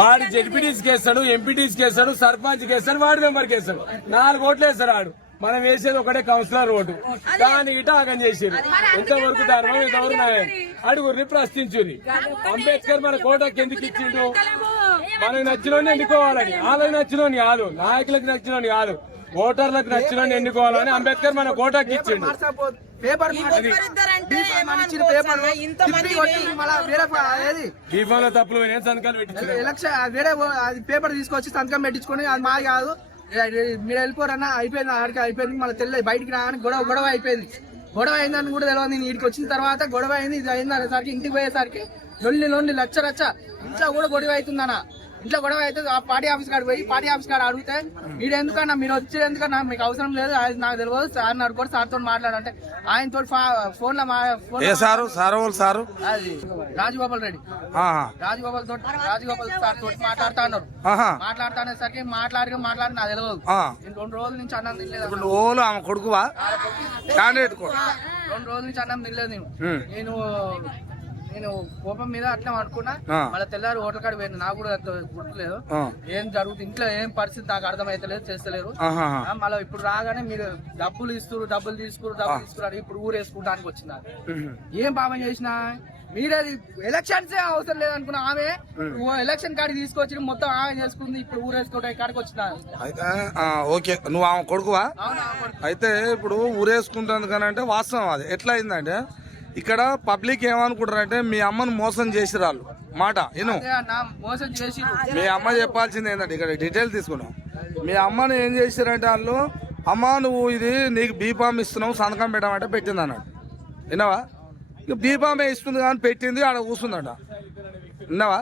వాడు జెడ్పీటీసీ కేస్తాడు, ఎంపీటీసీ కేస్తాడు, సర్పంచ్ కేస్తాడు, వార్డు మెంబర్ కేస్తాడు. 4 ఓట్లు వేస్తాడు ఆడు. మనం వేసేది ఒకటే కౌన్సిలర్ ఓటు. దాని ఇట ఆగం చేసేది. ఎంతవరకు ధర్మం, ఎంతవరకు న్యాయం అడుగురిని ప్రశ్నించుని. అంబేద్కర్ మన కోటకి ఎందుకు ఇచ్చిండు? మనకు నచ్చినోని ఎన్నుకోవాలని. వాళ్ళకి నచ్చినోని కాదు, నాయకులకు నచ్చినోని కాదు, ఓటర్లకు నచ్చినోని ఎన్నుకోవాలని అంబేద్కర్ మన కోటకి ఇచ్చిండు. తప్పులు సంతకాలు పెట్టించారు. ఎలక్షన్ వేరే పేపర్ తీసుకొచ్చి సంతకం పెట్టించుకొని అది మాది కాదు, మీరు వెళ్ళిపోరన్నా అయిపోయింది, ఆడికి అయిపోయింది. మళ్ళీ తెలియదు బయటికి రాగానే గొడవ అయిపోయింది. గొడవ అయిందని కూడా తెలియదు. నేను ఇంటికి వచ్చిన తర్వాత గొడవ అయింది, ఇది అయింది అనేసరికి ఇంటికి పోయేసరికి లొల్లి లచ్చ ఇంట్లో కూడా గొడవ అవుతుందన్న. ఇంట్లో గొడవ అయితే ఆ పార్టీ ఆఫీస్ కాడ పోయి పార్టీ ఆఫీస్ కాడ అడిగితే మీరు ఎందుకన్నా, మీరు వచ్చేది ఎందుకన్నా, మీకు అవసరం లేదు, నాకు తెలియదు, సార్ అడుకోండి, సార్తో మాట్లాడంటే ఆయనతో ఫోన్ లో అది రాజగోపాల్ రెడ్డి రాజగోపాల్ సార్ తోటి మాట్లాడుతున్నారు. మాట్లాడుతానేసరికి మాట్లాడి నాకు తెలియదు. నేను 2 రోజుల నుంచి అన్నం తినలేదు. 2 రోజుల నుంచి అన్నం తినలేదు. నేను కోపం మీద అట్లా అనుకున్నా. మళ్ళీ తెల్లారి ఓట్ల కాడ పోయింది. నాకు కూడా గుర్తులేదు ఏం జరుగుతుంది, ఇంట్లో ఏం పరిస్థితి నాకు అర్థమైతలేదు, చేస్తలేరు. మళ్ళీ ఇప్పుడు రాగానే మీరు డబ్బులు తీసుకున్నారు, ఇప్పుడు ఊరేసుకుంటానికి వచ్చింది. ఏం పాపం చేసినా మీరేది ఎలక్షన్స్ అవసరం లేదనుకున్నా. ఆమె ఎలక్షన్ కాడికి తీసుకొచ్చి మొత్తం ఆమె చేసుకుంది. ఇప్పుడు ఊరేసుకోవడానికి కాడికి వచ్చిన. ఓకే, నువ్వు ఆమె కొడుకువా? అయితే ఇప్పుడు ఊరేసుకుంటాను కానీ అంటే వాస్తవం అది ఎట్లా అయిందంటే, ఇక్కడ పబ్లిక్ ఏమనుకుంటారంటే మీ అమ్మను మోసం చేసి రాళ్ళు మాట విను. మోసం చేసి మీ అమ్మ చెప్పాల్సింది ఏంటంటే, ఇక్కడ డీటెయిల్ తీసుకున్నాం. మీ అమ్మను ఏం చేశారంటే వాళ్ళు, అమ్మ నువ్వు ఇది నీకు బీఫామ్ ఇస్తున్నావు, సంతకం పెట్టమంటే పెట్టింది అన్నాడు. విన్నావా? ఇక బీఫామే ఇస్తుంది కానీ పెట్టింది, ఆడ కూర్చుందట. విన్నావా?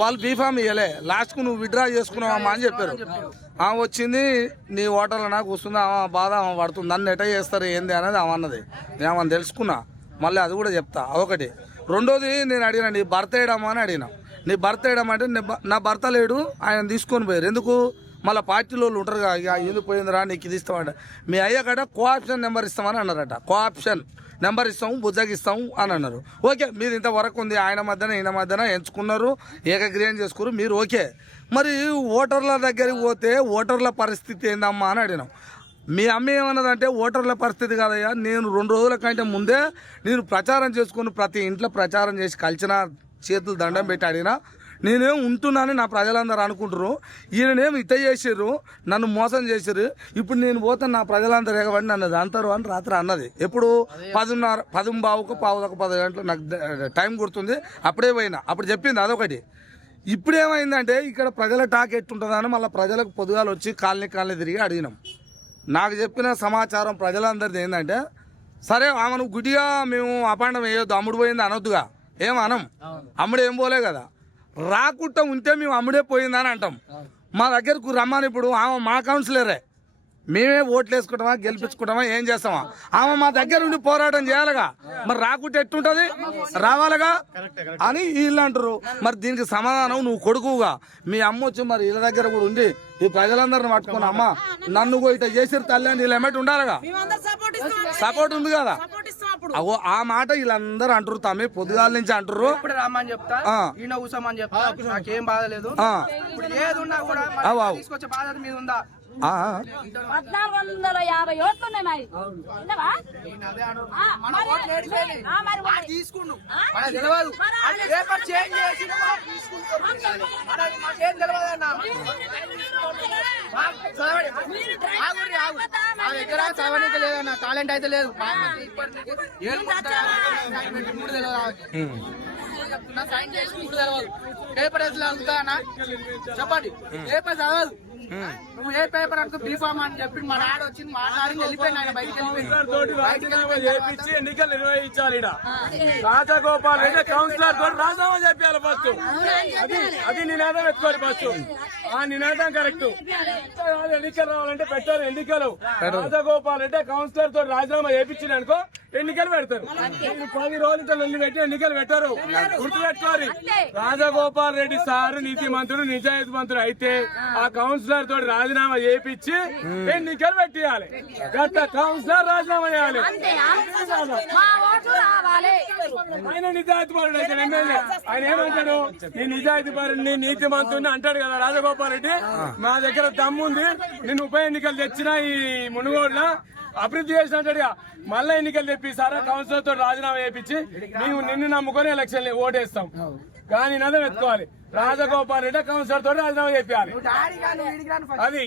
వాళ్ళు బీఫామ్ ఇవ్వలే, లాస్ట్కు నువ్వు విత్డ్రా చేసుకున్నావమ్మా అని చెప్పారు. ఆమె వచ్చింది నీ ఓటర్లో నాకు వస్తుంది, ఆమె బాధ ఆమె పడుతుంది, నన్ను ఎట చేస్తారు ఏంది అనేది ఆమె అన్నది. నేను ఆమెను తెలుసుకున్నా, మళ్ళీ అది కూడా చెప్తా. ఒకటి. రెండోది నేను అడిగినా నీ భర్త వేయడమా అని అడిగినా. నీ భర్త వేయడమంటే నా భర్త లేడు, ఆయన తీసుకొని పోయారు. ఎందుకు? మళ్ళీ పార్టీలో ఉంటారు కదా, ఇక ఎందుకు పోయిందిరా నీకు ఇది ఇస్తామంట. మీ అయ్య కట కోఆప్షన్ నెంబర్ ఇస్తామని అన్నారట. కోఆప్షన్ నెంబర్ ఇస్తాము, బుజ్జకి ఇస్తాము అని అన్నారు. ఓకే, మీరు ఇంతవరకు ఉంది, ఆయన మధ్యన ఈయన మధ్యన ఎంచుకున్నారు, ఏకగ్రీయం చేసుకున్నారు, మీరు ఓకే. మరి ఓటర్ల దగ్గరికి పోతే ఓటర్ల పరిస్థితి ఏందమ్మా అని అడిగినాం. మీ అమ్మ ఏమన్నదంటే ఓటర్ల పరిస్థితి కాదయ్యా, నేను 2 రోజుల కంటే ముందే నేను ప్రచారం చేసుకుని ప్రతి ఇంట్లో ప్రచారం చేసి కలిసిన చేతులు దండం పెట్టి అడిగినా, నేనేం ఉంటున్నానని నా ప్రజలందరూ అనుకుంటారు, ఈయననేం ఇట చేసారు, నన్ను మోసం చేశారు, ఇప్పుడు నేను పోతే నా ప్రజలందరూ ఎగబడి నన్ను అంటారు అని రాత్రి అన్నది. ఎప్పుడు 10:30 10 గంటలు నాకు టైం గుర్తుంది, అప్పుడే పోయినా. అప్పుడు చెప్పింది అదొకటి. ఇప్పుడు ఏమైందంటే ఇక్కడ ప్రజల టాక్ ఎట్టుంటుందని మళ్ళీ ప్రజలకు పొద్దుగాలు వచ్చి కాలనీ తిరిగి అడిగినాం. నాకు చెప్పిన సమాచారం ప్రజలందరిది ఏంటంటే, సరే ఆమెను గుడిగా మేము అపాండం వేయొద్దు, అమ్ముడు పోయింది అనొద్దుగా, ఏం అనం, అమ్ముడు ఏం పోలే కదా, రాకుండా ఉంటే మేము అమ్ముడే పోయిందని అంటాం. మా దగ్గరకు రమ్మని ఇప్పుడు ఆమె మా కౌన్సిలరే, మేమే ఓట్లు వేసుకుంటామా గెలిపించుకుంటామా ఏం చేస్తామా, ఆమె మా దగ్గర ఉండి పోరాటం చేయాలిగా, మరి రాకుంటే ఎట్టుంటది, రావాలిగా అని వీళ్ళు అంటారు. మరి దీనికి సమాధానం నువ్వు కొడుకుగా మీ అమ్మ వచ్చి మరి వీళ్ళ దగ్గర కూడా ఉండి ఈ ప్రజలందరిని పట్టుకుని అమ్మ నన్ను ఇట్లా చేసిరు తల్లి అని వీళ్ళు ఎమ్మటి ఉండాలిగా, సపోర్ట్ ఉంది కదా. అవో ఆ మాట వీళ్ళందరూ అంటారు, తమ్మి పొద్దుగాల నుంచి అంటారు. రమ్మని చెప్తా, కూర్చోమని చెప్తా, నాకేం బాధ లేదు. ఏది ఉన్నా కూడా తీసుకొచ్చే బాధ మీద ఉందా? 1450 ఓట్లున్నాయి. చదవనీకి లేదన్న, టాలెంట్ అయితే లేదు. చెప్తున్నా సైన్ చేసి కూడా తెలియదు. పేపర్ వేసి అడుగుతానా చెప్పండి, పేపర్ చదవదు. నువ్వు ఏ పేపర్ అనుకో బీఫామ్ అని చెప్పి మా నాడు వచ్చింది, మాట్లాడి వెళ్ళిపోయిన ఆయన బయటకు వెళ్ళిపోయి ఎన్నికలు నిర్వహించాలి. రాజగోపాల్ రెడ్డి కౌన్సిలర్ తోటి రాజీనామా చెప్పాలి ఫస్ట్. అది నినాదం ఎత్తుకోవాలి ఫస్ట్. ఆ నినాదం కరెక్ట్. ఎన్నికలు రావాలంటే పెట్టారు ఎన్నికలు. రాజగోపాల్ రెడ్డి కౌన్సిలర్ తోటి రాజీనామా చేయించింది అనుకో, ఎన్నికలు పెడతారు. మీరు 10 రోజులతో లొల్లి పెట్టి ఎన్నికలు పెట్టారు. గుర్తుపెట్టుకోరు. రాజగోపాల్ రెడ్డి సారు నీతి మంత్రుడు నిజాయితీ మంత్రుడు అయితే ఆ కౌన్సిలర్ తోటి రాజీనామా చేయించి ఎన్నికలు పెట్టియాలి. గత కౌన్సిలర్ రాజీనామా చేయాలి. ఆయన నిజాయితీ పరుడు అయితే ఎమ్మెల్యే ఆయన ఏమంటాడు, నీ నిజాయితీ పరుడిని నీతి మంత్రుడిని అంటాడు కదా రాజగోపాల్ రెడ్డి. మా దగ్గర దమ్ముంది, నేను ఉప ఎన్నికలు తెచ్చిన ఈ మునుగోడులో అభివృద్ధి చేసినట్టు మళ్ళా ఎన్నికలు తెప్పిస్తారా కౌన్సిలర్ తోటి రాజీనామా చేయించి మేము నిన్ను నమ్ముకొని ఎలక్షన్ ఓటేస్తాం. కానీ నదం ఎత్తుకోవాలి. రాజగోపాల్ రెడ్డి కౌన్సిలర్ తోటి రాజీనామా చేయాలి. అది